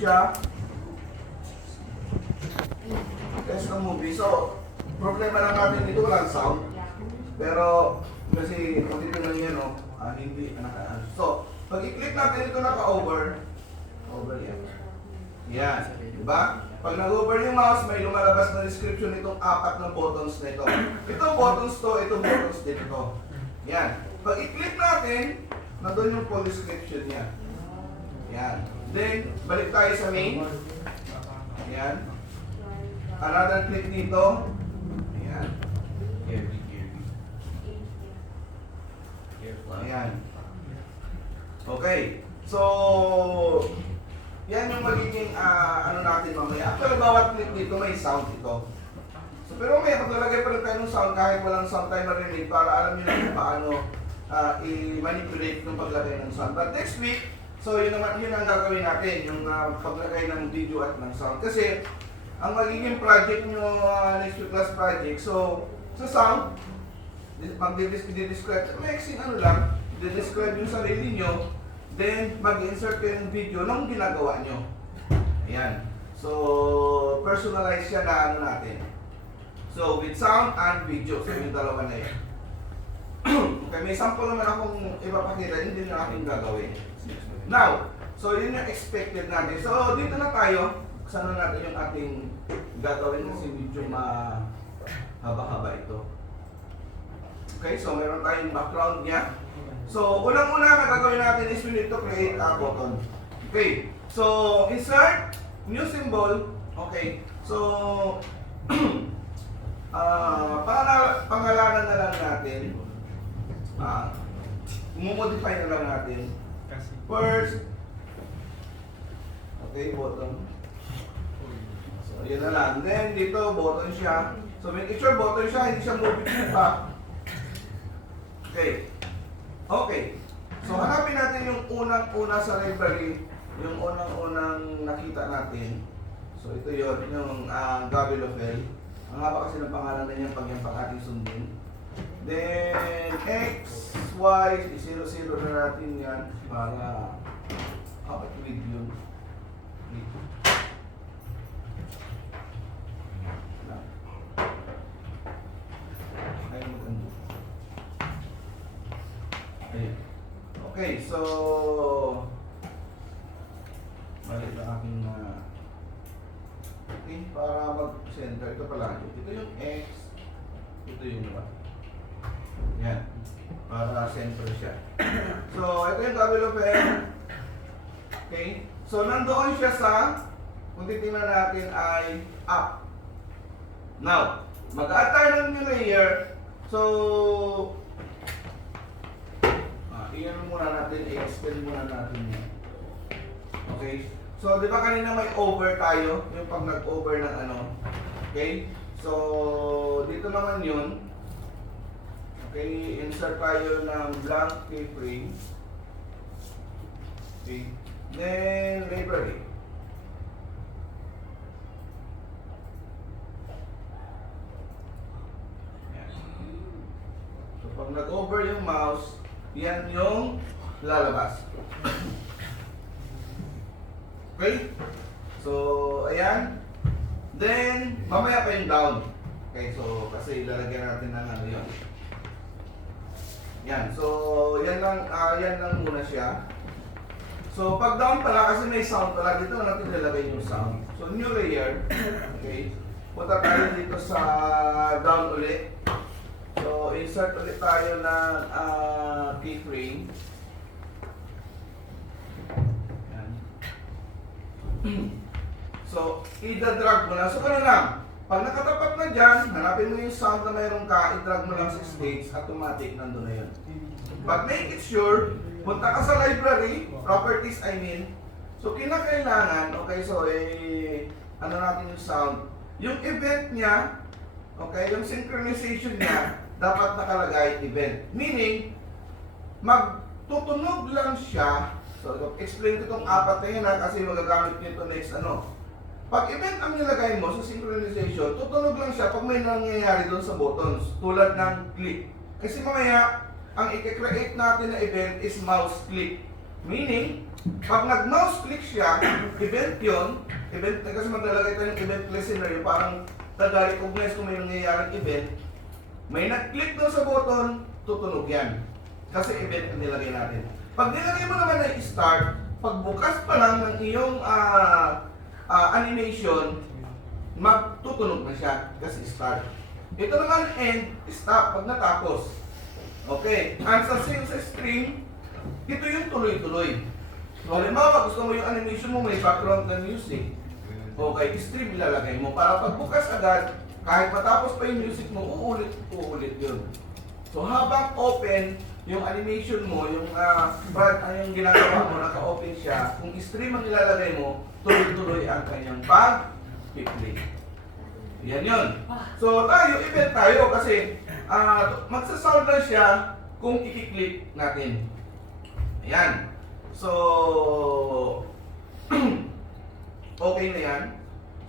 siya. Test ng movie. So, problema lang natin dito, walang sound. Pero, kasi kung dito lang yan, no? Hindi, nakaan. So, pag i-click natin ito naka-over, over yan. Yan, diba? Pag nag-over yung mouse, may lumalabas na description nitong apat na buttons na ito. Itong buttons to, itong buttons din ito. Yan. Pag i-click natin, nandun yung full description niya. Yan. Then, balik tayo sa main. Yan. Another click dito. Yan. Ayan. Okay. So, yan yung magiging ano natin mamaya. Actually, bawat click dito may sound ito. So, pero may maglalagay pa rin tayo ng sound kahit walang sound tayo marinig para alam nyo na kung paano i-manipulate ng paglagay ng sound. But next week, so yun naman yun ang gagawin natin, yung paglagay ng video at ng sound. Kasi, ang magiging project nyo next week class project, so sa sound, mag-describe, maxing ano lang, i-describe yung sarili nyo, then mag-insert kayo ng video ng ginagawa nyo. Ayan. So, personalize siya na ano natin. So, with sound and video. So, yung dalawa na yan. Okay, may sample naman akong ipapakita, yun din yung aking gagawin. Now, so yun yung expected natin. So, dito na tayo. Sana natin yung ating gagawin kasi medyo mahaba-haba ito. Okay, so meron tayong background niya. So, unang-una na gagawin natin is we need to create a button. Okay, so insert, new symbol. Okay, so pangalanan na lang natin. Modify na lang natin. First, okay, button. So, yun na lang. Then, dito, button siya. So, make sure button siya, hindi siya moving back. Okay. Okay. So, hanapin natin yung unang-una sa library, yung unang-unang nakita natin. So, ito yun, yung Gabelofel. Ang haba kasi ng pangalan na niya pag yung pang-ating sundin. Then, X, Y, 0, 0 na natin yan para apat with yun. Okay, so balik na aking okay, para mag-center. Ito pala. Ito yung X. Ito yung Y. Yan. Para center siya. So, ito yung Gabelofel. Okay. So, nandoon siya sa, kung titingnan natin ay up. Now, mag-add tayo ng new layer. So, i-ano muna natin, i-expand muna natin yan. Okay? So, di ba kanina may over tayo? Yung pag nag-over ng ano. Okay? So, dito naman yun. Okay, insert tayo ng blank keyframe. Okay. Then, library. Yan. So, pag nag-over yung mouse, yan yung lalabas. Okay? So, ayan. Then, mamaya pa yung down. Okay, so, kasi ilalagyan natin ng ano yun. Yan. So, yan lang muna siya. So, pag down pala, kasi may sound pala, dito na natin ilalagay yung sound. So, new layer. Okay. Punta tayo dito sa down ulit. So, insert ulit tayo ng keyframe. Yan. So, i-drag mo na. So, ano lang. Pag nakatapat na dyan, hanapin mo yung sound na mayroon ka, i-drag mo lang sa stage, automatic nandun na yun. But make it sure, punta ka sa library, properties I mean. So, kinakailangan, okay, so, ano natin yung sound. Yung event niya, okay, yung synchronization niya, dapat nakalagay event. Meaning, magtutunog lang siya. So, explain ko itong apat na yun kasi magagamit nito next ano. Pag event ang nilagay mo sa synchronization, tutunog lang siya pag may nangyayari doon sa buttons, tulad ng click. Kasi mamaya, ang i-create natin na event is mouse click. Meaning, Pag nag-mouse click siya, event yun, event, kasi maglalagay tayo ng event listener, yung parang taga-recognize kung may nangyayaring event, may nag-click doon sa button, tutunog yan. Kasi event ang nilagay natin. Pag nilagay mo naman na start, pagbukas pa lang ng iyong animation, magtutunog na siya kasi start. Ito naman end, stop pag natapos. Okay, ang sa stream, ito yung tuloy-tuloy. So, halimbawa, gusto mo yung animation mo, may background na music. Okay, stream ilalagay mo para pagbukas agad, kahit matapos pa yung music mo, uulit yun. So, habang open, yung animation mo, yung yung ginagawa mo, naka-open siya, kung stream ang ilalagay mo, tuloy-tuloy ang kanyang pag-play. Yan yun. So, event tayo kasi magsasound na siya kung i-click natin. Ayan. So, okay na yan.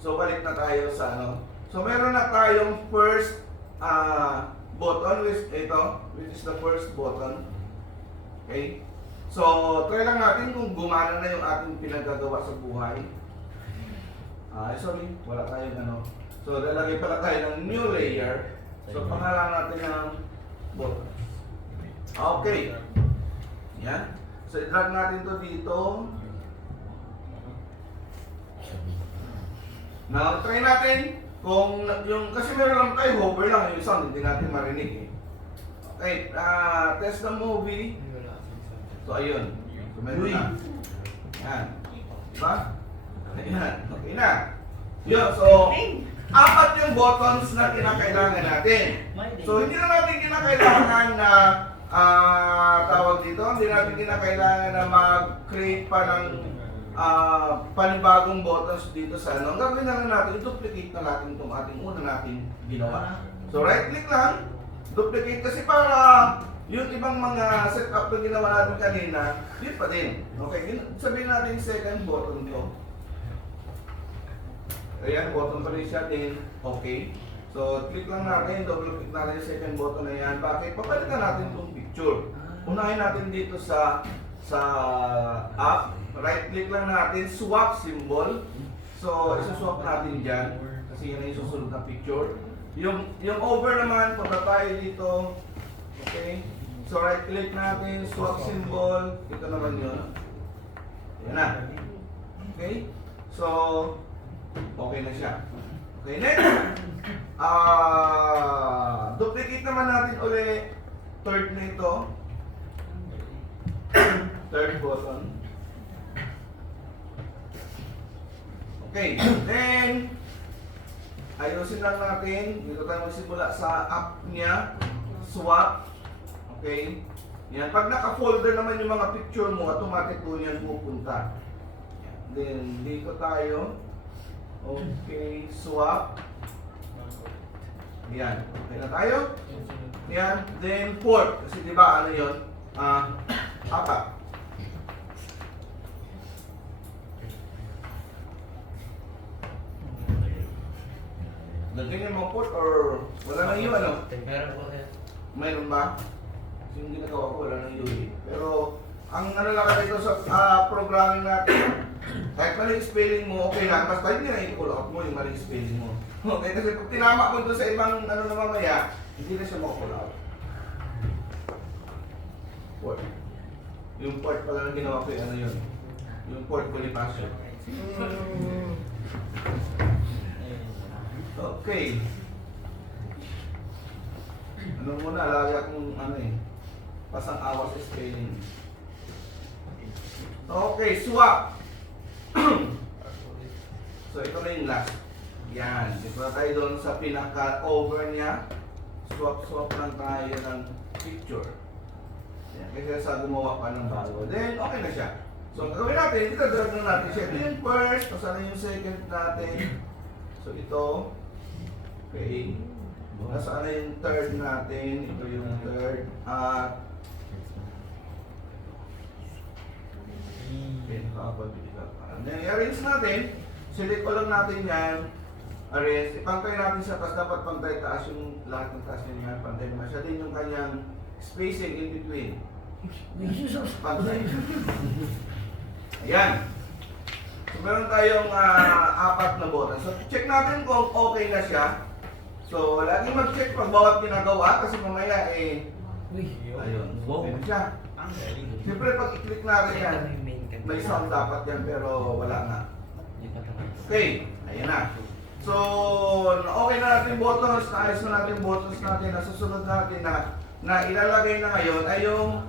So, balik na tayo sa ano. So, meron na tayong first button, which is the first button. Okay? So, try lang natin kung gumana na yung ating pinagagawa sa buhay. Sorry, wala tayong ano. So, lalagay pala tayo ng new layer. So, pangalan natin ng button. Okay. Yan. So, i-drag natin to dito. Now, try natin kung yung, kasi meron lang tayo, hover lang yung sound, hindi natin marinig eh. Okay, test the movie. So, ayun. So, meron na. Yan. Diba? Ayan. Okay na. Yun, so, apat yung buttons na kinakailangan natin. So, hindi na natin kinakailangan na tawag dito, hindi natin kinakailangan na mag-create pa ng panibagong buttons dito sa ano. Ang gagawin na lang natin, i-duplicate na natin itong ating una natin ginawa. So, right-click lang, duplicate kasi para yung ibang mga setup na ginawa natin kanina, yun pa din. Okay, sabihin natin second button to. Ayan, button pa rin siya din. Okay. So, click lang natin, double click natin yung second button na yan. Bakit? Papalitan natin itong picture. Unahin natin dito sa app. Right click lang natin, swap symbol. So, isa-swap natin dyan. Kasi yan yung susunod na picture. Yung over naman, punta tayo dito. Okay. So, right click natin, swap symbol. Ito naman yun. Yan na. Okay. So, okay na siya. Okay, next. Duplicate naman natin ulit. Third na ito. Third button. Okay, then ayusin lang natin. Dito tayo magsimula sa app niya. Swap. Okay. Yan. Pag naka-folder naman yung mga picture mo, automatic po yan pupunta. Then, dito tayo. Okay, swap. Yan. Okay na tayo? Yan. Then, port. Kasi di ba ano yun? Apat. Nagganyan mo port or wala nang yun ano? Mayroon ba? Kasi yung ginagawa ko wala nang yun. Pero, ang ano lang dito sa programming natin, kahit maling spelling mo, okay lang. Basta hindi na i-pull out mo yung maling spelling mo. Okay, kasi kung tinama mo ito sa ibang ano na mamaya, hindi na siya ma-pull out. Port. Yung port pala na ginawa ko yung ano yun. Yung port Bonifacio. Okay. Ano muna, lagi akong ano pasang awas sa spelling. Okay, swap. So, ito na yung last. Yan. Dito na tayo doon sa pinaka-over niya. Swap lang tayo ng picture. Yan. Kasi sa gumawa pa ng bago. Then, okay na siya. So, ang gawin natin, dito drag na natin siya. Ito yung first. Tapos ano yung second natin. So, ito. Okay. Nasaan na yung third natin. Ito yung third. Then, i-arrange natin. Select ko lang natin yan. Arrange. Ipantay natin sa taas. Dapat pantay taas yung lahat ng taas niya. Pantay naman siya din yung kanyang spacing in between. Pantay. Ayan. So, meron tayong apat na buttons. So, check natin kung okay na siya. So, lagi mag-check pag bawat ginagawa kasi mamaya ayun. Okay na siya. Siyempre, pag i-click natin yan, may sound dapat yan pero wala nga. Okay, ayan na. So, okay na natin yung buttons, naayos na natin yung buttons natin, nasusunod natin na ilalagay na ngayon ay yung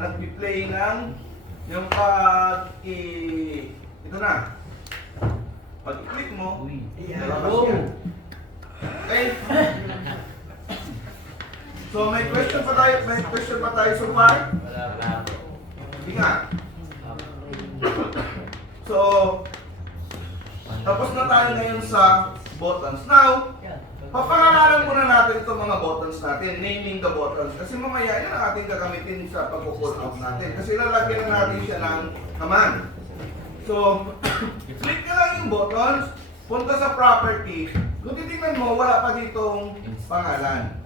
nag-play ng yung ito na. Pag i-click mo, lalabas yan. Okay? So, may question pa tayo so far? Hindi nga. So, tapos na tayo ngayon sa buttons. Now, papangalanan muna natin itong mga buttons natin, naming the buttons. Kasi mamaya yan ang ating gagamitin sa pag-pull out natin. Kasi lalagyan na natin siya ng command. So, click nyo lang yung buttons, punta sa property. Kung titignan mo, wala pa ditong pangalan.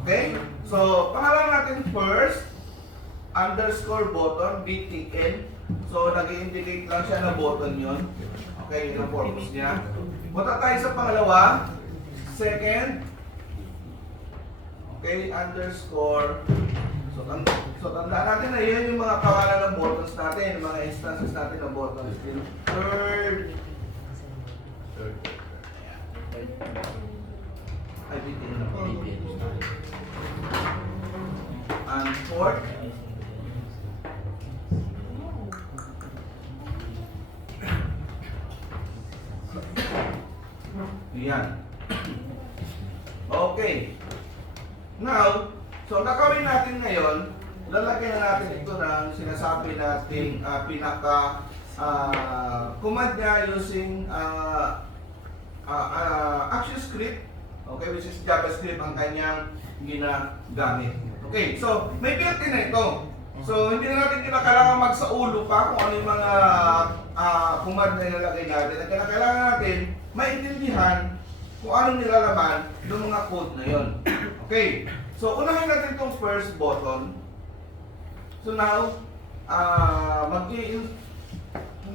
Okay? So, pangalan natin first, underscore button, BTN. So, nag-indicate lang siya na button yun. Okay, yun ang purpose niya. Punta tayo sa pangalawa, second, okay, underscore. So, tandaan natin na yun yung mga pangalan ng buttons natin, yung mga instances natin ng buttons. Third. Ay, BTN na po. And fourth. Yan. Okay. Now, so gagawin natin ngayon, lalagyan na natin ito ng sinasabi nating pinaka command niya using action script, okay, which is JavaScript ang kanyang ginagamit. Okay, so may built-in na ito. So hindi na natin kailangan magsaulo pa kung ano yung mga command na ilalagay natin. Ang kailangan natin maintindihan kung anong nilalaman ng mga code na yon. Okay, so unahin natin itong first button. So now,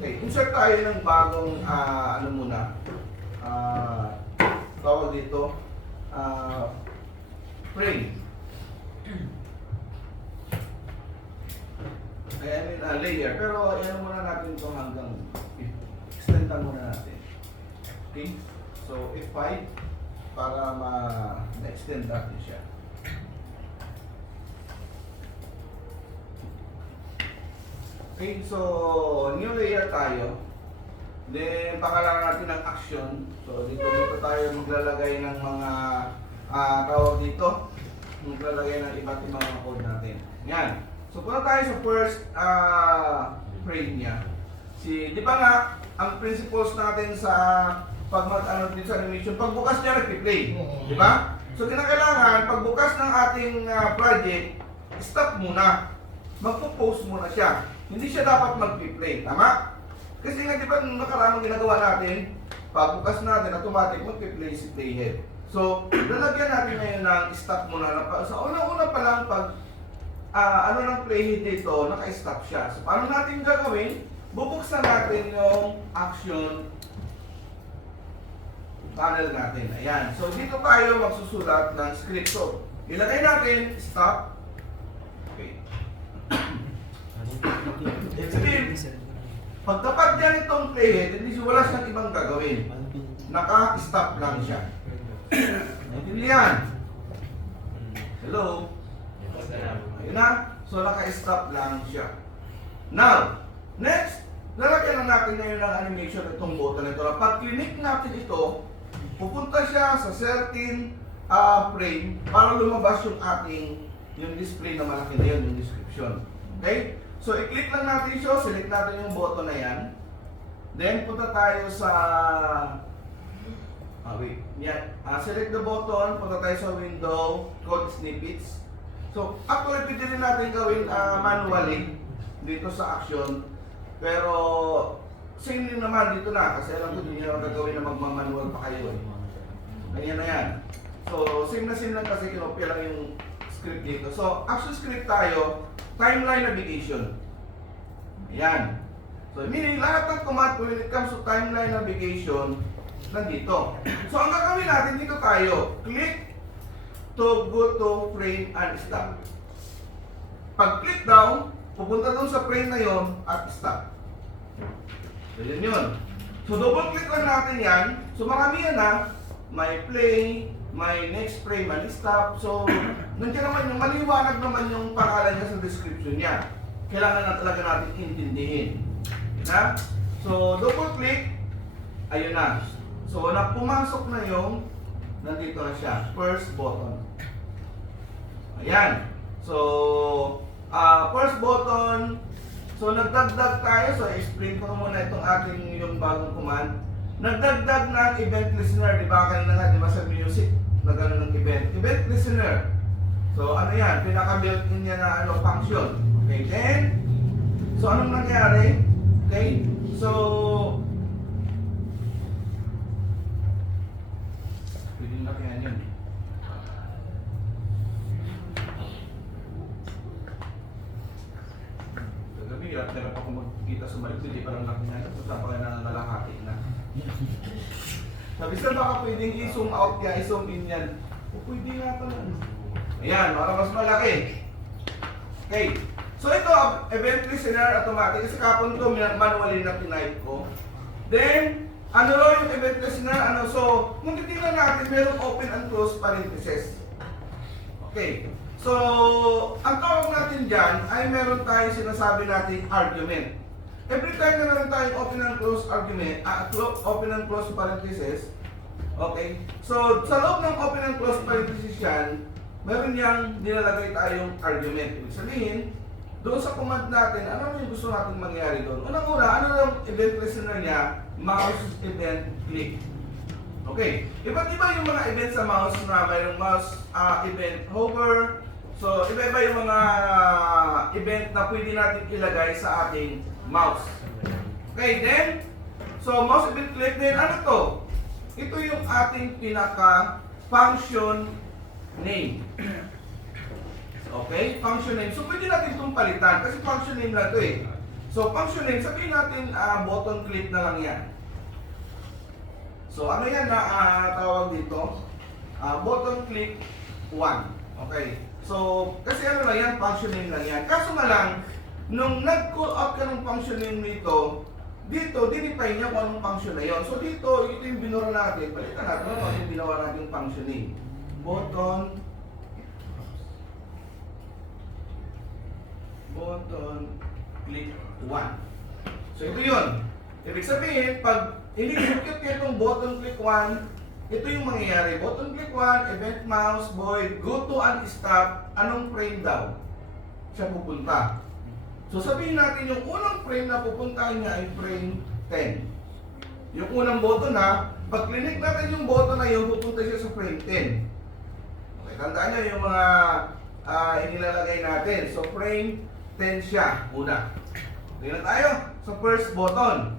insert tayo ng bagong ano muna, tawag dito, frame. Layer, pero yan muna natin ito hanggang extendan muna natin. Okay, so F5 para ma-extend natin siya. Okay, so new layer tayo. Then pangalanan natin ng action. So dito tayo maglalagay ng mga tawag dito. Maglalagay ng iba't ibang mga code natin. Yan. So punta tayo sa first frame niya. Di ba nga ang principles natin sa pagmag-ano din sa animation, pagbukas niya nag-play. Di ba? So kinakailangan pagbukas ng ating project, stop muna. Magpo-pause muna siya. Hindi siya dapat mag-play. Tama? Kasi nga di ba nung nakaraang ginagawa natin, pagbukas natin, automatic mag-play si playhead. So, lalagyan natin ngayon ng stop muna. Sa una-una pa lang pag ano ng playhead dito, naka-stop siya. So, paano natin gagawin? Bubuksan natin yung action panel natin. Ayan. So, dito tayo magsusulat ng script. So, ilagay natin, stop. Okay. Sabihin, pagtapat niya nitong playhead, hindi wala siyang ibang gagawin. Naka-stop lang siya. Naintindihan? Hello? Ayun na. So, naka-stop lang siya. Now, next, lalagyan na natin ngayon ng animation itong button ito. Pag click natin ito, pupunta siya sa certain frame para lumabas yung ating yung display na malaki na yun, yung description. Okay? So, i-click lang natin siya, select natin yung button na yan. Then, punta tayo sa select the button, punta tayo sa window, code snippets. So, actually, pwede rin natin gawin manually dito sa action. Pero, same din naman dito na. Kasi alam ko, hindi nyo gagawin na magmamanual pa kayo. Ganyan na yan. So, same lang kasi kinopya lang yung script dito. So, action script tayo, timeline navigation. Ayan. So, meaning lahat ng command when it comes to timeline navigation, nandito. So, ang gagawin natin, dito tayo. Click to go to frame and stop. Pag-click down, pupunta doon sa frame na yon at stop. So, yun yun. So, double click lang natin yan. So, marami yan na. May play, may next frame and stop. So, nandiyan naman yung maliwanag naman yung pangalan niya sa description niya. Kailangan na talaga natin intindihin. Yun na. So, double click. Ayun na. So, pumasok na yung nandito na siya. First button. Ayan. So, first button. So, nagdagdag tayo. So, explain ko muna itong ating yung bagong command. Nagdagdag ng event listener. Di ba? Kanina nga, di ba sa music? Na gano'n ng event. Event listener. So, ano yan? Pinaka-built-in niya na function. Okay, then, so anong nangyari? Okay, so, pwede na kaya yun. Kagabi, hirap ako magkita sa malikod, parang laki na. Tapos pa na nalalakati na. Sabi sir, baka pwedeng i-zoom out kaya, i-zoom in yan. O pwede nga pala. Ayan, para mas malaki. Okay. So ito, event listener automatic. Kasi kapon ito, manually na tinype ko. Then, ano ro yung event listener? So, kung titingnan natin, merong open and close parenthesis. Okay. So, ang tawag natin dyan ay meron tayong sinasabi nating argument. Every time na meron tayong open and close argument, open and close parenthesis, okay? So, sa loob ng open and close parenthesis yan, meron niyang nilalagay tayong argument. Ibig sabihin, doon sa command natin, ano yung gusto natin mangyari doon? Unang-una, ano yung event listener niya? Mouse event click. Okay. Iba't iba yung mga event sa mouse na mayroong mouse event hover. So, iba-iba yung mga event na pwede natin ilagay sa ating mouse. Okay, then, so mouse event click, then ano to? Ito yung ating pinaka-function name. Okay, function name. So, pwede natin itong palitan kasi function name lang ito eh. So, function name, sabihin natin button click na lang yan. So, ano yan na tawag dito? Button click 1. Okay. So, kasi ano lang yan, function name lang yan. Kaso nga lang, nung nag-call out ka ng function name nito, dito, dinifine niya kung anong function na yon. So, dito, ito yung binura natin. Palitan natin ano yung binawa natin yung function name. Button click 1. So, ito yun. Ibig sabihin, pag in-execute ko itong button click 1, ito yung mangyayari. Button click 1, event mouse, void, go to and stop, anong frame daw siya pupunta. So, sabihin natin yung unang frame na pupuntahan niya ay frame 10. Yung unang button ha, pag click natin yung button na yun, pupunta siya sa frame 10. Okay, tandaan nyo yung mga inilalagay natin. So, frame 10 siya, una. Tingnan tayo sa first button.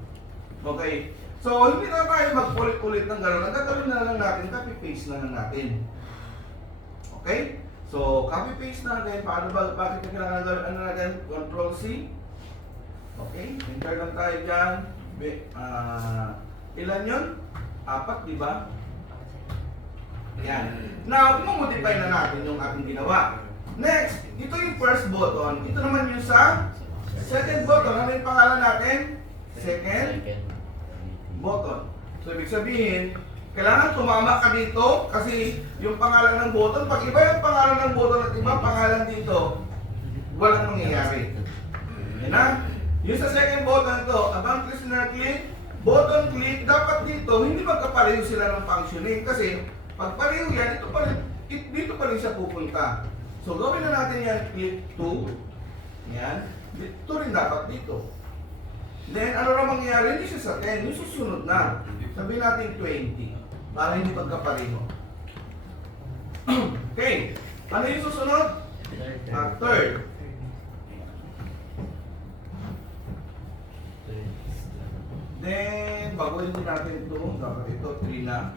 Okay. So, hindi na tayo mag-ulit-ulit ng gano'n. Ang gagawin na lang natin, copy-paste na lang natin. Okay? So, copy-paste natin. Paano ba? Bakit kailangan gawin? Ano natin? Control-C. Okay? Enter lang tayo dyan. Ilan yun? 4, di ba? Ayan. Now, i-modify na natin yung ating ginawa. Next, ito yung first button. Ito naman yung sa second button. Ano yung pangalan natin? Second button. So, ibig sabihin, kailangan tumama ka dito kasi yung pangalan ng button, pag iba yung pangalan ng button at iba pangalan dito, walang mangyayari. Yan na. Yung sa second button ito, abang listener click, button click, dapat dito, hindi magkapareho sila ng functioning kasi pag pareho yan, dito pa rin siya pupunta. So, gawin na natin yan, click 2. Yan. Ito rin dapat dito. Then, ano na mangyayari? Hindi siya sa 10. Yung susunod na. Sabihin natin 20. Para hindi magkapareho. Okay. Ano yung susunod? Third. Then, baguhin din natin ito. Dapat ito, 3 na.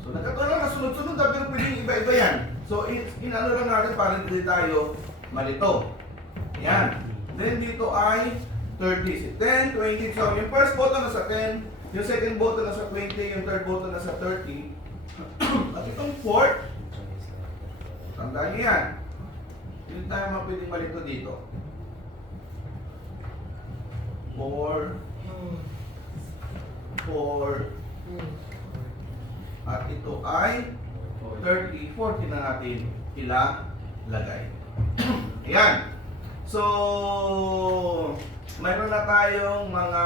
So, nagkataon na sunod-sunod na pero pwedeng iba-iba yan. So, inano lang natin para hindi tayo malito. Yan. Then dito ay 30. 10, 20. So yung first button nasa 10, yung second button nasa 20, yung third button nasa 30. At itong fourth, tandaan niyo yan. Hindi tayo mapwedeng malito dito. 4, 4, at ito ay 30, 40 na natin ilalagay. Ayan. So, mayroon na tayong mga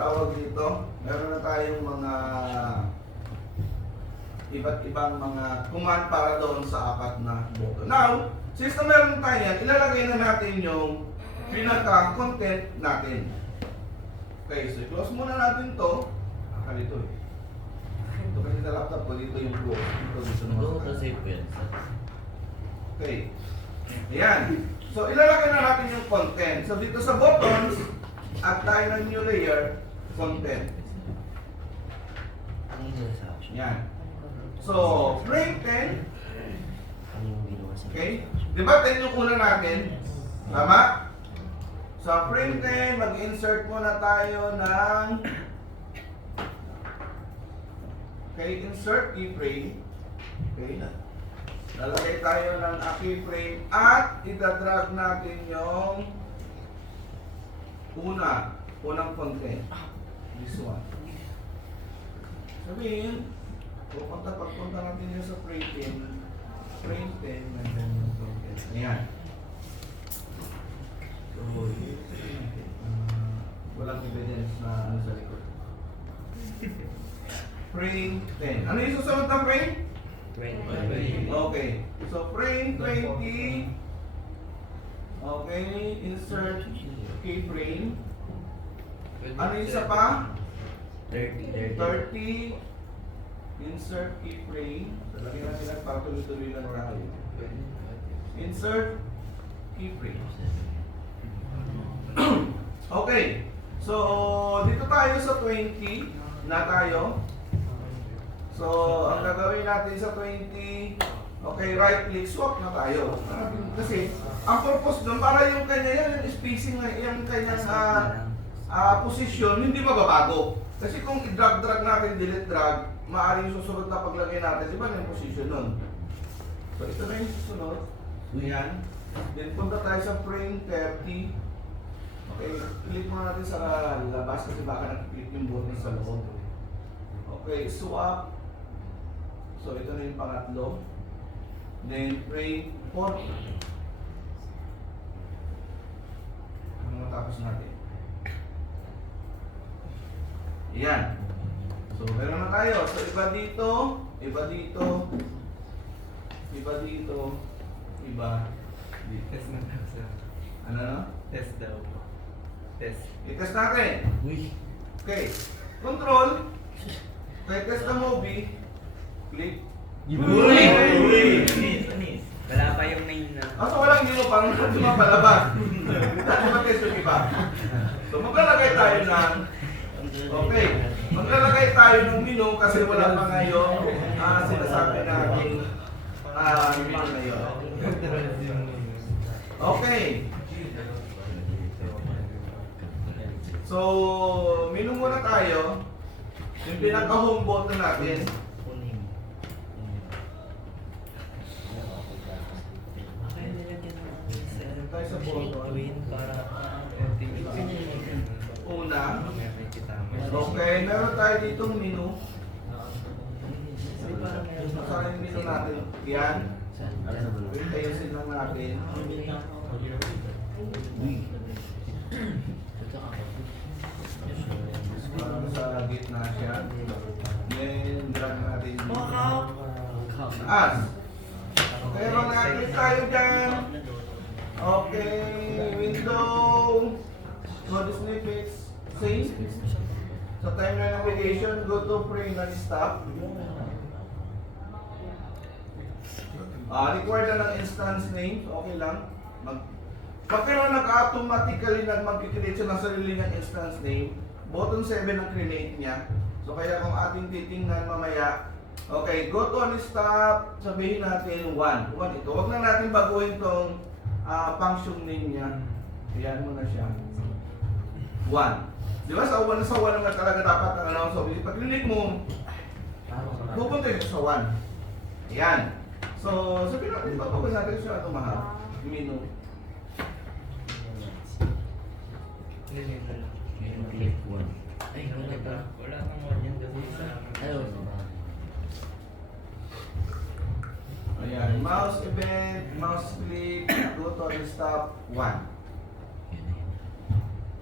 tawag dito, meron na tayong mga iba't ibang mga command para doon sa apat na button. Now, since na meron tayo yan, ilalagay na natin yung pinaka-content natin. Okay, so i-close muna natin to. Dito eh. Ito kasi sa laptop ko, dito yung close. Dito naman. Okay. Ayan. So, ilalagay na natin yung content. So, dito sa buttons, at tayo ng new layer, content. Yan. So, frame 10. Okay? Di ba 10 yung una natin? Tama? Sa frame 10, mag-insert muna tayo ng insert keyframe. Okay? Lalagay tayo ng keyframe at itadrag natin yung unang content. This one. Sabihin, pagpunta natin yun sa frame 10, nandiyan yung content. Ayan. So, walang evidence na ano sa likod. Frame 10. Ano yung susunod na frame? 20. Okay. So, frame 20. Okay. Insert keyframe. Ano yung isa pa? 30. 30. Insert keyframe. So, lagyan natin lang para tuloy-tuloy lang tayo. Insert keyframe. Okay. So, dito tayo sa 20 na tayo. So, ang gagawin natin sa 20, okay, right click, swap na tayo. Kasi, ang purpose doon, para yung kanya yung spacing, yung kanyang position, hindi mababago. Kasi kung i-drag natin, delete drag, maaaring susunod na paglagay natin, di ba yung position nun? So, ito na yung susunod. Ayan. Then, punta tayo sa frame 30. Okay, click muna natin sa labas kasi baka nakiklik yung button sa loob. Okay, swap. So, ito na yung pangatlo. Then, frame 40. Ano matapos natin? Ayan. So, meron na tayo. So, iba dito, iba dito, iba dito, iba dito. Test na daw sa... Ano na? Test daw. Test. I-test natin. Uy! Okay. Control. Test na movie. Click. Uy! Anis. Wala pa yung main na. So walang nilo pang hindi mapalabas. Dati mag-test yung iba. So maglalagay tayo ng okay. Maglalagay tayo ng menu kasi wala pa ngayon sinasabi natin yung ngayon. Okay. So, menu muna tayo. Yung pinaka-home button natin. Tayo sa button. Una. Okay, meron tayo ditong menu. Saan yung menu natin? Yan. Ayusin lang natin. Sa gitna siya. Then, drag natin dito. Taas. Okay, kung nakaklik tayo dyan. Okay, window. Go to snippets. Save. Sa timeline navigation, go to frame and stop. Required na ng instance name. Okay lang. Pag kayo nag-automatically mag-create siya ng sarili niyang instance name, button 7 ang create niya. So kaya kung ating titingnan mamaya, okay, go to and stop, sabihin natin 1. 1 ito. Huwag na natin baguhin tong function name niya. Iyan mo na siya. 1. Di ba sa 1 naman talaga dapat ang ano. So, pag click mo, pupunta yun sa 1. Ayan. So, sabihin natin, pagpapag natin siya ito mahal. Minu. Click 1. Ay, wala kang one yan kasi sa... Ayan. Mouse event, mouse click, go to the stop, 1.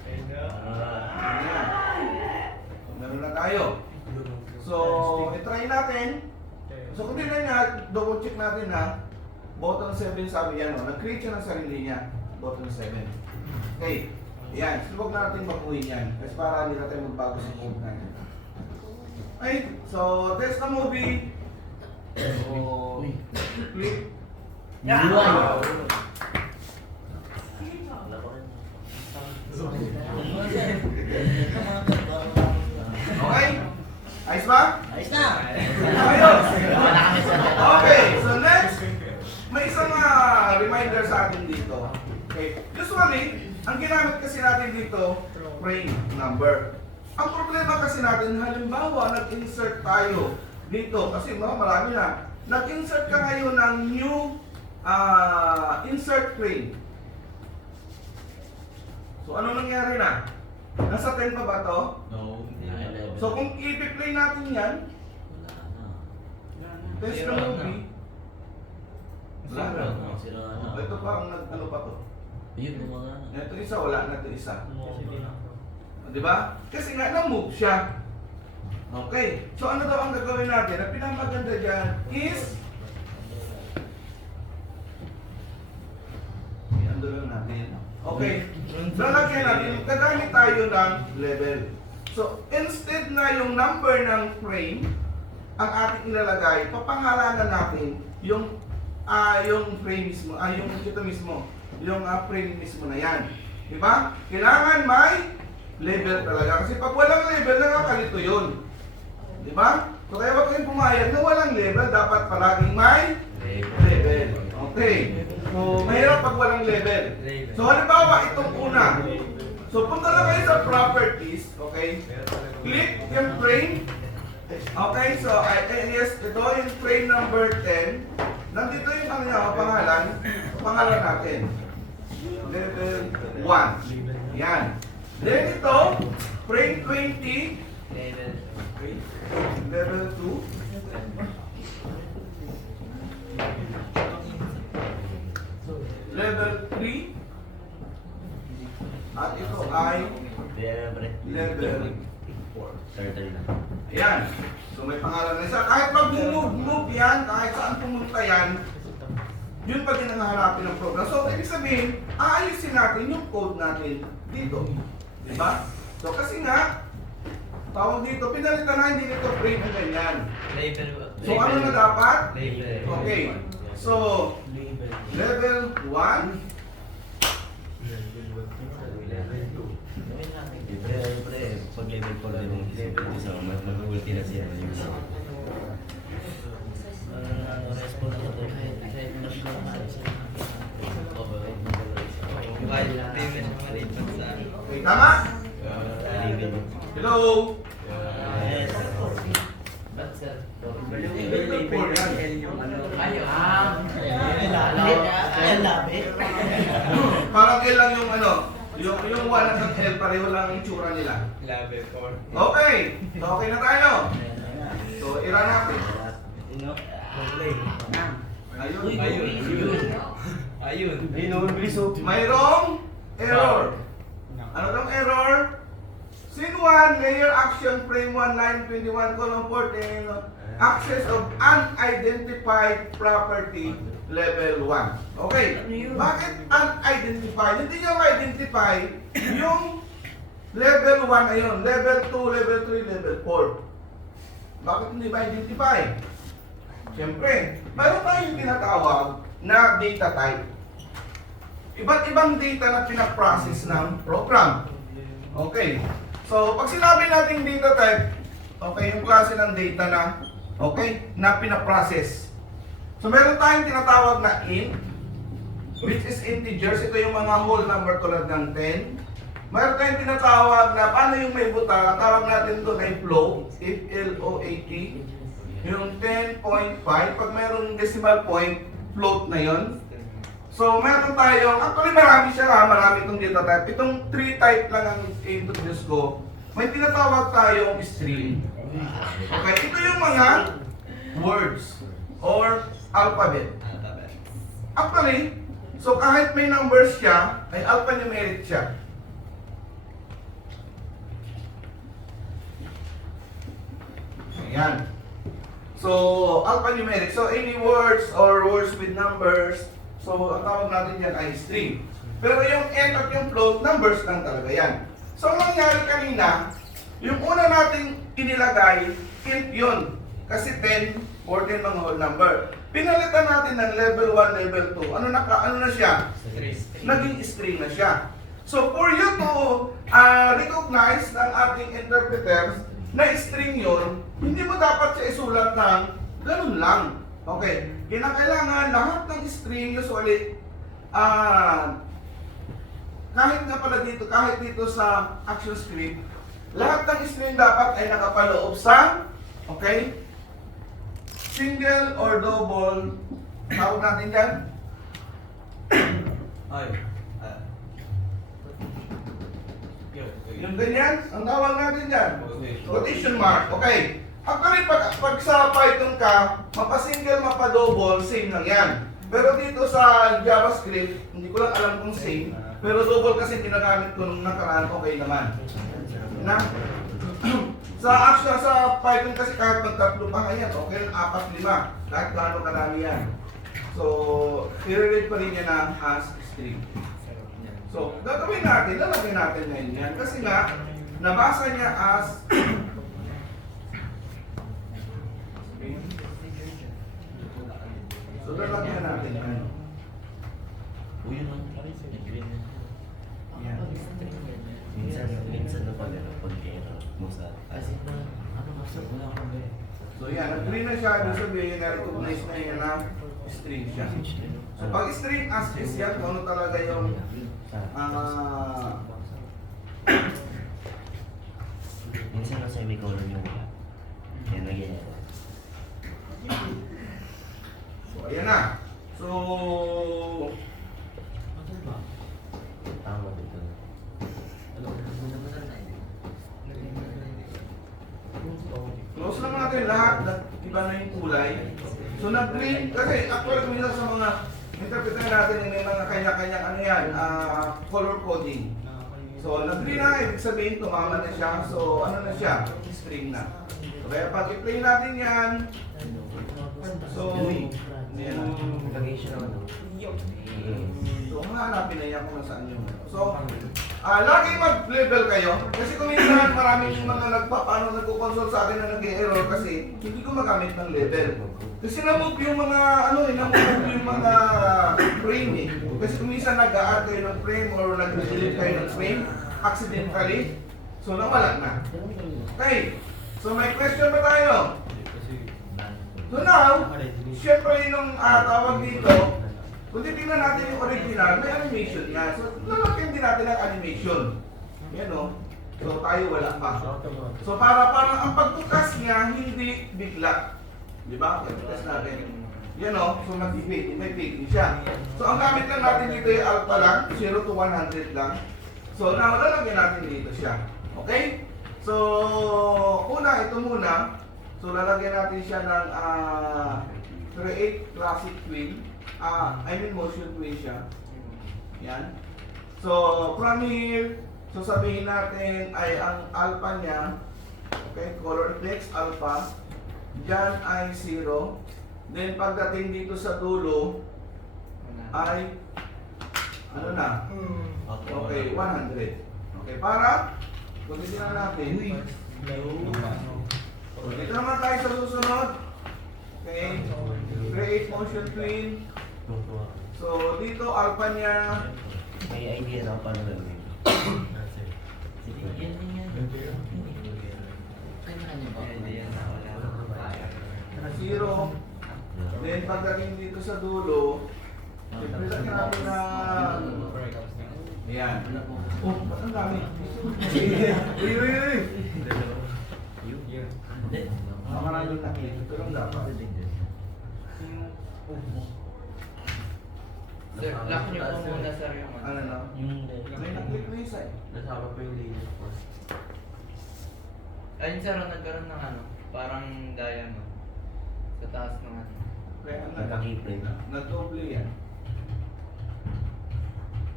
Ayan. Meron na tayo. So, itry natin. So, kung tingnan niya, double check natin na button 7 sabi yan, no? Nag-create siya ng sarili niya. Button 7. Okay. Ayan. So, huwag natin baguhin yan. Kasi para hindi natin magbago sa move natin. Okay. So, test the movie. So, click. Wow. Okay? Ayos ba? Ayos na! Ayos! Okay, so next, may isang reminder sa atin dito. Okay, usually, ang ginamit kasi natin dito, frame number. Ang problema kasi natin, halimbawa, nag-insert tayo dito, kasi marami na. Nag-insert ka ngayon ng new insert frame. So, ano nangyari na? Nasa 10 pa ba to? No. So, kung i-play natin yan, test the movie. Wala na. Ito pa ang ano pa to. Ito isa, wala na ito isa. Di ba? Kasi nga, na-move siya. Okay. So, ano daw ang gagawin natin? Ang pinamaganda dyan is i-ando lang natin. Okay. Lalagyan natin, gagamit tayo ng level. So, instead na yung number ng frame ang ating ilalagay, papangalanan natin yung frame mismo, yung ito mismo, yung frame mismo na yan. Di ba? Kailangan may level talaga. Kasi pag walang level, nakakalito yun. Di ba? So, kaya huwag kayong pumayag na walang level, dapat palaging may level. Okay. So, mahirap pag walang level. So, halimbawa, itong una. So, punta lang kayo sa properties, okay? Click yung frame. Okay, so, yes, ito yung frame number 10. Nandito yung pangalan natin. Level 1. Yan. Then ito, frame 20. Level 2. Level 3. At ito ay level 4. Ayan. So may pangalan na isa. Kahit mag-move yan, kahit saan pumunta yan, yun pa din ang hahanapin ng program. So ibig sabihin, aayusin natin yung code natin dito. Diba? So kasi nga, tawag dito, pinalitan na hindi nito frame ang ganyan. So ano na dapat? Okay. So, level 1. Pag level 4 din yung level isa, mag-ulti na siya. Okay, tama? Hello? Parang L lang yung ano, yung 1 at L, pareho lang yung itsura nila. Okay, so okay na tayo. So, ira natin. Ayun. Mayroong error. Ano tong error? Scene 1, layer action frame 1, line 21, column 14, access of unidentified property level 1. Okay, bakit unidentified? Hindi nyo ma-identify yung level 1 ayun, level 2, level 3, level 4. Bakit hindi ma-identify? Siyempre, mayroon tayong tinatawag na data type. Iba't ibang data na pinaprocess ng program. Okay. So, pag sinabi natin data type, okay, yung klase ng data na, okay, na pinaprocess. So, meron tayong tinatawag na int, which is integers. Ito yung mga whole number tulad ng 10. Mayroon tayong tinatawag na paano yung may buta, tawag natin doon ay float, F-L-O-A-T. Yung 10.5, pag mayroong decimal point, float na yon. So, meron tayong, actually marami siya marami itong data type. Itong 3 type lang ang introduce ko. May tinatawag tayong string. Okay, ito yung mga words or alphabet. Actually, so kahit may numbers siya, ay alphanumeric siya. Ayan. So, alphanumeric. So, any words or words with numbers, so ang tawag natin yan ay string. Pero yung end at yung float, numbers lang talaga yan. So, ang nangyari kanina, yung una nating inilagay, int yun. Kasi 10, 14 mga whole number. Pinalitan natin ng level 1, level 2. Ano na siya? Naging string na siya. So, for you to recognize ng ating interpreters na string yun, hindi mo dapat siya isulat ng ganun lang. Okay. Kinakailangan lahat ng string usually, kahit nga pala dito, kahit dito sa action script, lahat ng string dapat ay nakapaloob sa, okay, single or double, tawag natin dyan? Yung ganyan, ang tawag natin dyan? Quotation mark. Okay. Actually, pag sa Python ka, mapa-single, mapa-double, same lang yan. Pero dito sa JavaScript, hindi ko lang alam kung same. Pero double kasi ginagamit ko nung nakaraan, okay naman. Na? Sa Python kasi kahit magtatlo pa nga yan, okay lang 4, 5. Kahit gaano karami yan. So, i-relate pa rin yan na as string. So, gagawin natin, lalagyan natin ngayon yan. Kasi nga, nabasa niya as so, lalagyan natin yan. Yan. Minsan na pag pag-error mo sa So, yan. Nag-green na siya. Ibig sabihin, na-recognize na yan na string siya. So, pag string as is yan, kung ano talaga yung minsan na semicolon yung wala. Kaya nag-error. So, ayan na. So, Tama dito. close lang natin lahat. Iba na yung kulay. So, nag-green. Kasi, actually, minsan sa mga interpreter natin, may mga kanya-kanyang ano yan, color coding. So, nag-green na, ibig sabihin, tumama na siya. So, ano na siya? String na. So, kaya pag i-play natin yan, so, so, hanapin na yan kung nasaan yung. So, lagi mag-level kayo. Kasi kung minsan maraming mga nagko-consult sa akin na nag-error kasi hindi ko magamit ng level. Kasi namove yung mga, namove yung mga frame eh. Kasi kung minsan nag-a-add kayo ng frame or nag-delete kayo ng frame, accidentally, so nawala na. Okay, so may question ba tayo? So now, syempre yung tawag dito, kung titignan natin yung original, may animation yan. So, lalagyan din natin ang animation. Yan o. So, tayo wala pa. So, parang ang pagtukas niya, hindi bigla. Di ba? Pagtukas natin. Yan o. So, may fading siya. So, ang gamit lang natin dito yung alpha lang, 0 to 100 lang. So, now, lalagyan natin dito siya. Okay? So, ito muna. So, lalagyan natin siya ng create classic twin. Motion twin siya. Yan. So, from here, so sabihin natin ay ang alpha niya, okay, color flex alpha, dyan ay 0. Then, pagdating dito sa dulo, ay, ano na? Okay, 100. Okay, para, kung titignan natin, dito naman tayo sa susunod. Okay, create motion twin. So, dito alpha niya. May idea na paano lang yun. Zero. Then, pagdating dito sa dulo, Siyempre lang natin na... Ayan. Oh, ba't ang dami? Uy! Mga nandun na. Ito lang dapat. Sir, lock niyo po muna sir yung Ano na? Yung May nag-click na isa eh. Nasama pa yung lady ko. Ayun sir, nagkaroon ng ano, parang diamond. Sa taas ng ano. Kaya nga. nagkakipin. Nag-doble yan.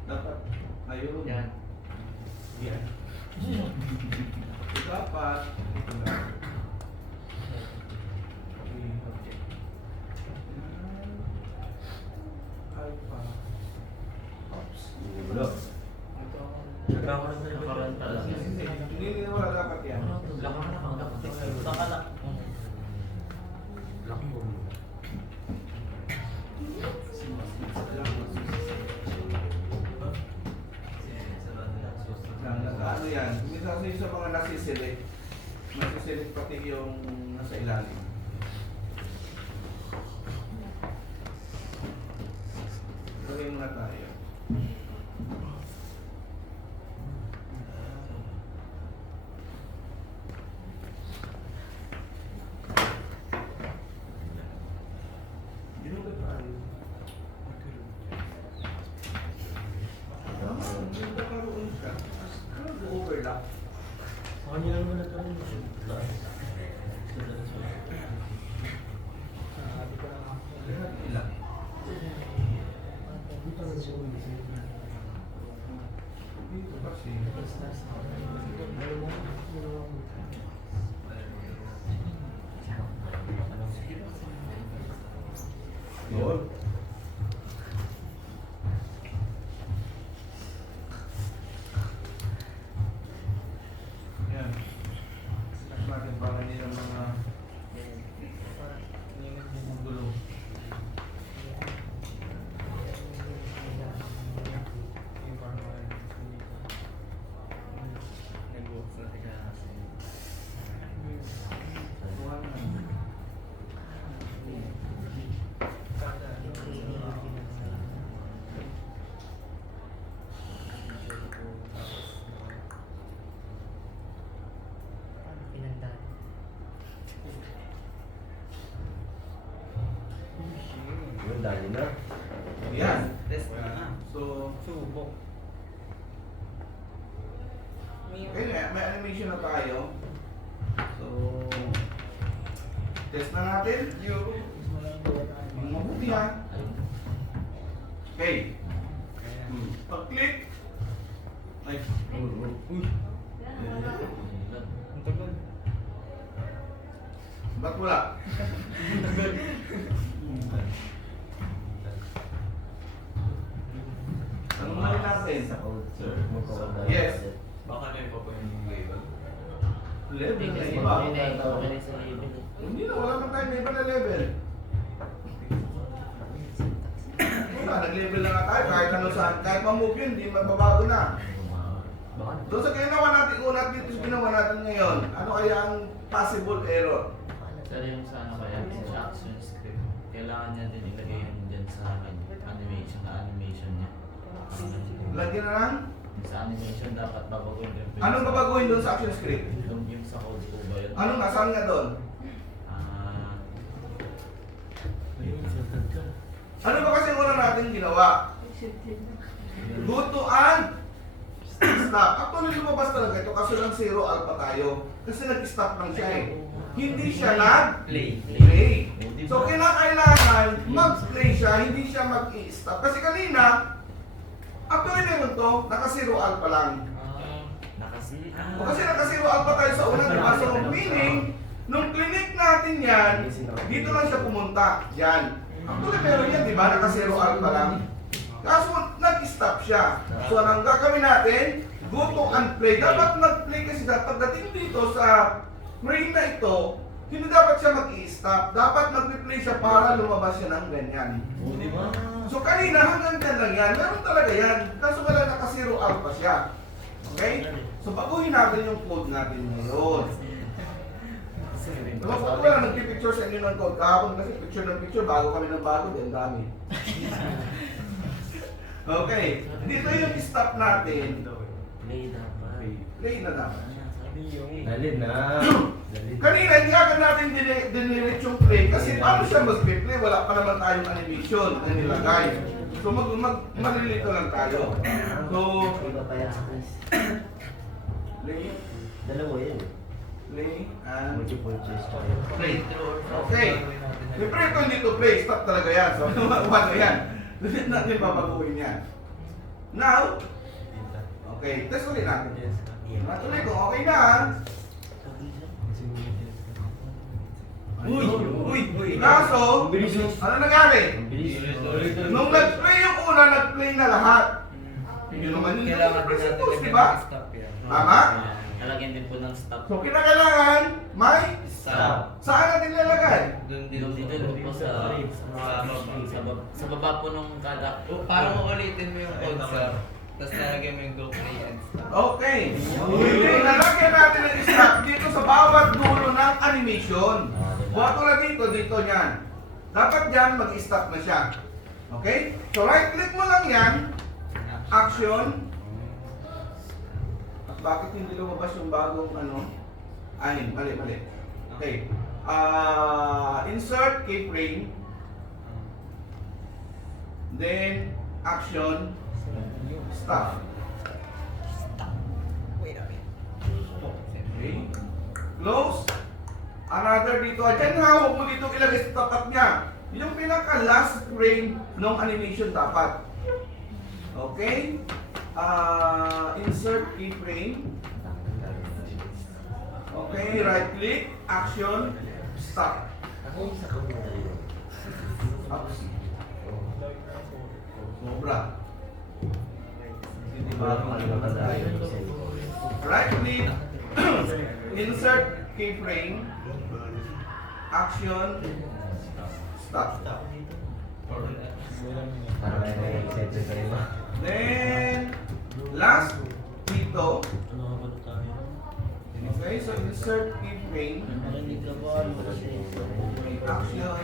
Dapat. Ayun. Yan. Yan. Dapat. Ito na. Alpha. Oops. Ulo. Ito. Nagkakaroon pala. Hindi wala dapat yan. Ano yan? Minsan kasi sa mga nasisilip. Nasisilip pati yung nasa ilalim. Gawin muna tayo. Ginugat tayo. Nagkakaroon ka. Overlap. Sa kanila naman nagkaroon. Ilan? Dito kasi. Yun. Yan. Sinak natin para hindi ng mga gulo. Nag-work sa tika kasi. Yun, dali na. Yan. Test na. So, Subok. may animation na tayo. So, test na natin. Mabuti ha. Okay. Pag-click. Ay. Uy. Ang tagal. Ba't wala? Anong mali natin? Sa code, sir. Yes. Baka na pa po yung label. Level na iba. Hindi na, wala man tayo may iba na level. Wala, nag-level na nga tayo. Kahit ano saan, kahit ma-move yun, hindi magbabago na. Doon sa ginawa natin una at dito sa ginawa natin ngayon, ano kaya ang possible error? Sir, yung sa ano kaya, sa action script, kailangan niya din ilagay yun dyan sa animation niya. Lagyan na lang. Sa animation dapat babaguhin din. Anong babaguhin doon sa action script? Yung sa code po ba yun? Anong nasaan nga doon? Ah, Ano ba kasi una natin ginawa? Lutuan! Stop. Actually, lumabas talaga ito kasi lang zero alpha tayo. Kasi nag-stop lang siya eh. Hindi siya nag-play. So, kinakailangan mag-play siya, hindi siya mag-i-stop. Kasi kanina, actually meron to, naka-zero alpha lang. O kasi naka-zero alpha tayo sa una, diba? So, meaning, nung clinic natin yan, dito lang siya pumunta. Yan. Actually meron yan, diba? Naka-zero alpha lang. Kaso, nag-stop siya. So, anong gagawin natin? Go to unplay. Dapat nag-play kasi pagdating dito sa frame na ito, hindi dapat siya mag-i-stop. Dapat mag-replay siya para lumabas siya ng ganyan. O, di ba? So kanina hanggang dyan lang yan, meron talaga yan. Kaso wala naka-zero alpha siya. Okay? So baguhin natin yung code natin ngayon. Diba po wala nagpipicture sa inyo ng code. Kahapon kasi picture ng picture, bago kami ng bago, din dami. Okay. Dito yung stop natin. Play dapat. Play na dapat. Sabi yung Dalin na. Dalin. Kanina, hindi agad natin dinirit yung play kasi paano siya mag-play? Wala pa naman tayong animation na nilagay. So malilito lang tayo. So, Iba pa yan sa class. play, Dalawa yun. play, and Multiple choice tayo. play. Okay. Siyempre ito hindi to play, stop talaga yan. So, one na yan. Hindi natin papaguhin yan. Now, okay, test ulit natin. Matuloy kung okay na. Uy! Kaso, ano nangyari? Ang bilis. Nung nag-play yung una, nag-play na lahat. Yun naman yung principles, di ba? Tama? Nalagyan din po ng stop. So, kinakailangan, may Stop. saan natin ilalagay? Doon po sa baba po nung kada. Parang uulitin mo yung concept, tapos nalagyan mo yung go play and stop. Okay. Nalagyan natin ang stop dito sa bawat dulo ng animation. Buhat ko lang dito niyan. Dapat dyan, mag-stop na siya. Okay? So, right-click mo lang yan. Action. At bakit hindi lumabas yung bagong ano? Ay, mali. Okay. Insert keyframe. Then, action. Stop. Okay. Close. Another dito. Diyan nga, huwag mo dito ilagay sa tapat niya. Yung pinaka-last frame ng animation dapat. Okay? Insert keyframe. Okay, right click, action, stop. Ups. Sobra. Right click, insert keyframe, action, stop. Parang may excited kayo ba? Then, last dito. Okay, so insert keyframe, action.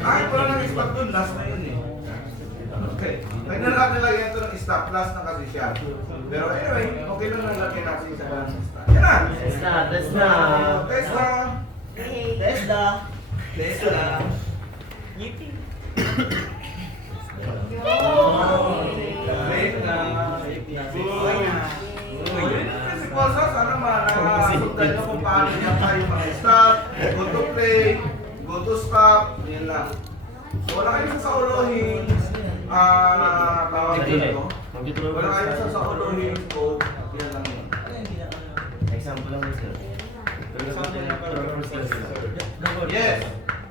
Kahit wala nang stop dun, last na yun eh. Okay, pwede na natin lagyan ito ng stop, last na kasi siya. Pero anyway, okay lang na lagyan natin sa stop. Yan na! Test na! Test na! Test na! Test na! Test na! Yippee! Wait na! Principal sa sana nakakasundan nyo kung paano niya tayo mag-stop, go to play, go to stop, yan lang. So wala kayong sasauluhin, tawag dito. Wala kayong sasauluhin, so yan lang yun. Example lang sir. Yes!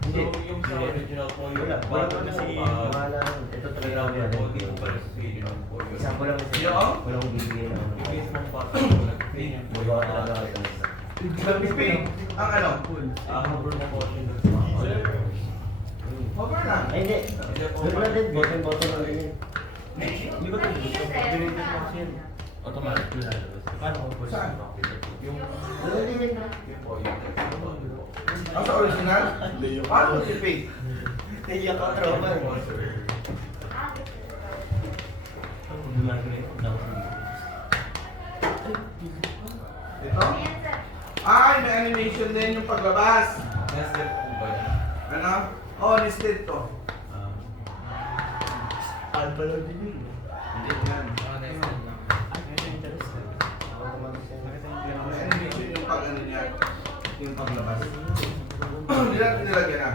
So, yung sa original po yung Wala pa kasi wala. Ito talaga ako yan. dito pa rin sa original po yun. Example lang sir. Yung? Walang bibigyan ng Yung mismong button po nag-play. magawa talaga ito. Nag-ping, ang ano? Hover mo po siya dun sa mga color. Over lang. Ay hindi. Doon na din. Button lang din yun. Di ba ito dito? Deleted mo siya. Automatic lalabas. Paano ko po siya? Saan? Yung Doon din yun. yung po yung Ang sa original? Paano mag-ping? Naiyak ka tropa. Ito? Ay, may animation din yung paglabas. nested po ba yan? Ano? Oh, listed to. Alpha lang din yun. Hindi yan. Nested lang. May animation yung pag ano niya. Yung paglabas. Hindi natin nilagyan na.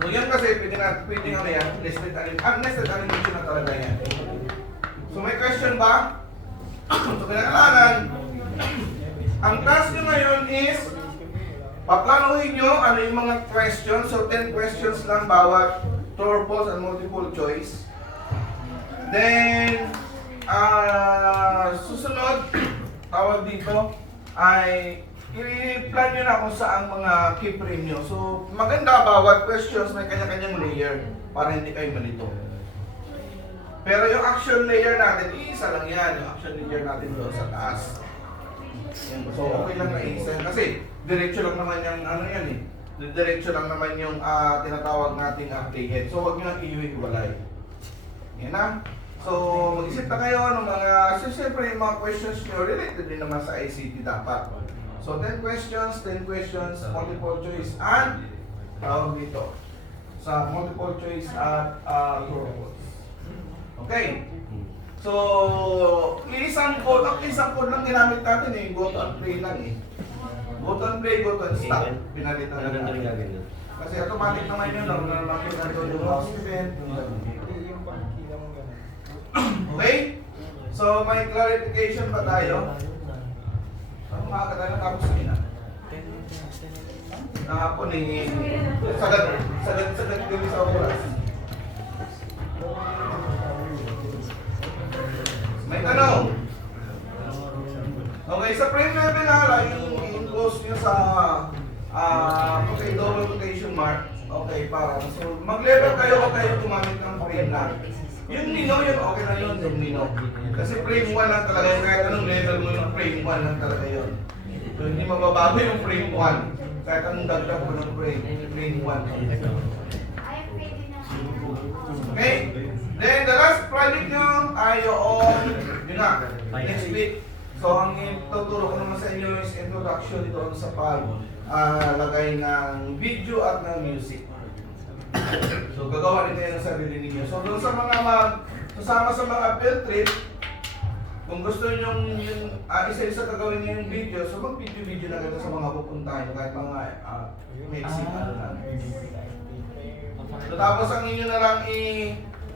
So yan kasi pwede ano yan, nested animation na talaga yan. So may question ba? So kailangan, ang task nyo ngayon is, paplanuhin nyo ano yung mga questions. So 10 questions lang bawat true or false and multiple choice. Then, susunod, tawag dito, ay i-plan nyo na kung saan mga keyframe nyo. So, maganda bawat questions may kanya-kanyang layer para hindi kayo malito. Pero yung action layer natin, isa lang yan. Yung action layer natin doon sa taas. So okay lang na isa yan. Kasi diretso lang naman yung ano yan eh. Diretso lang naman yung tinatawag nating play. So huwag nyo nang iiwalay. Yan na. So mag-isip na kayo ng mga, siyempre yung mga questions nyo related din naman sa ICT dapat. So 10 questions, multiple choice and tawag dito. Sa multiple choice at true or false. Okay. So, isang code lang ginamit natin eh. Go to and play lang eh. Go to and play, go to and stop. Pinalitan Ano na ito yung natin. gagawin? Kasi automatic naman yun, na makita doon yung mouse event. Okay? So, may clarification pa tayo. Ang maaga tayo natapos sa ina. Nakapon eh. Sagad kami sa oras. May tanong. Okay, sa frame level na yung in-close nyo sa okay, double quotation mark. Okay, para. So, mag-level kayo o kayo gumamit ng frame na. Yung Mino, yun, okay na yun, yung Mino. Kasi frame 1 lang talaga yun. Kahit anong level mo yung frame 1 lang talaga yun. So, hindi mababago yung frame 1. Kahit anong dagdag mo ng frame 1. Okay? Then, the last project nyo ay yun na, next week. So, ang ituturo ko naman sa inyo is introduction doon sa lagay ng video at ng music. So, gagawa rin kayo ng sarili ninyo. So, doon sa mga kasama sa mga field trip, kung gusto nyo yung isa-isa gagawin nyo yung video, so mag-video na kayo sa mga pupuntahan nyo, kahit mga Mexic, ano lang. So, tapos ang inyo na lang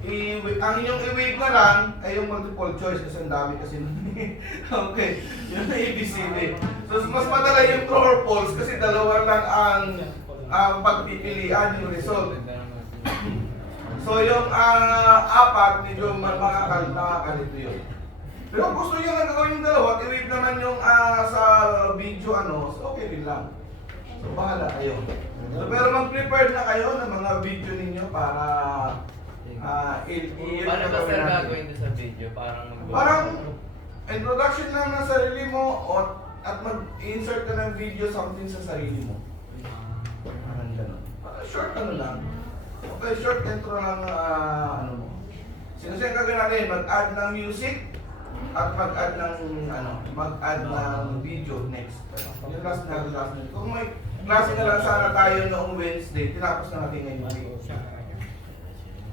ang inyong i-wave na lang ay yung multiple choice kasi ang dami kasi okay, yung ABCD. So mas madala yung true or false kasi dalawa lang ang pagpipilian yung result. So yung apat, medyo makakalito yun. Pero kung gusto nyo lang gagawin yung dalawa, i-wave naman yung sa video so okay din lang. So bahala kayo. So, pero mag-prepare na kayo ng mga video ninyo para Paano ba sir gagawin doon sa video? Parang introduction lang ng sarili mo at mag-insert ka ng video something sa sarili mo. Parang gano'n. Short ano lang. Okay, short intro lang ano mo. Sino siya gagawin natin? Mag-add ng music at mag-add ng video next. Yung last na. Kung may klase na lang sana tayo noong Wednesday, tinapos na natin ngayon week.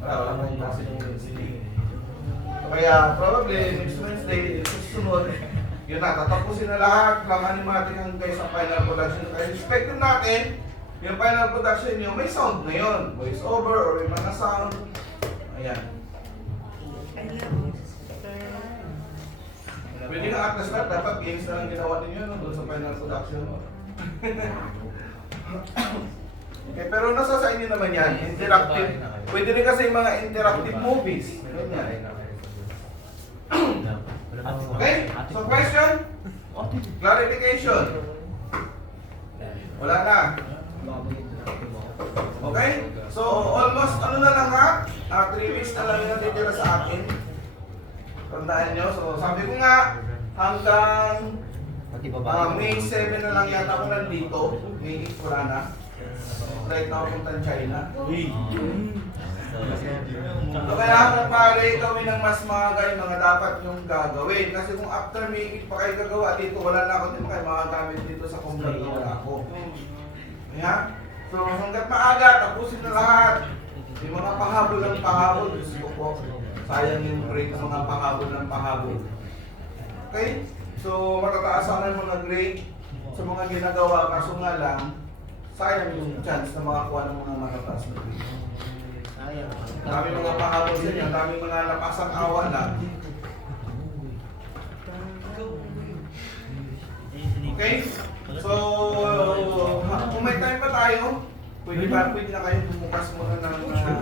Wala pa yung klase ng Wednesday. Kaya probably next Wednesday, susunod, yun na, tatapusin na lahat ng animatic hanggang sa final production. Kaya expected natin, yung final production nyo, may sound na yun. Voice over or yung mga sound. Ayan. Pwede na at the start, dapat games na lang ginawa ninyo doon sa final production. Okay, pero nasa sa inyo naman yan, interactive. Pwede rin kasi yung mga interactive movies. Ganyan. Okay? So question? Clarification? Wala na. Okay? So almost ano na lang ha? 3 weeks na lang yung natitira sa akin. Tandaan nyo. So sabi ko nga, hanggang May 7 na lang yata ako nandito. May 8 wala na. Right now, puntang China. So kaya pare, gawin ng mas maaga yung mga dapat yung gagawin. Kasi kung after May 8 pa kayo gagawa dito, wala na ako din kayo makagamit dito sa company wala ako. Kaya, so hanggat maaga, tapusin na lahat. Yung mga pahabol ng pahabol, gusto ko. Sayang yung grade ng mga pahabol ng pahabol. Okay? So matataas sana yung mga grade sa mga ginagawa, kaso nga lang, sayang yung chance na makakuha ng mga matataas na grade. Dami mga pahabol sa inyo, dami mga napasang awa na. Okay? So, kung may time pa tayo, pwede na kayo bumukas muna ng isip.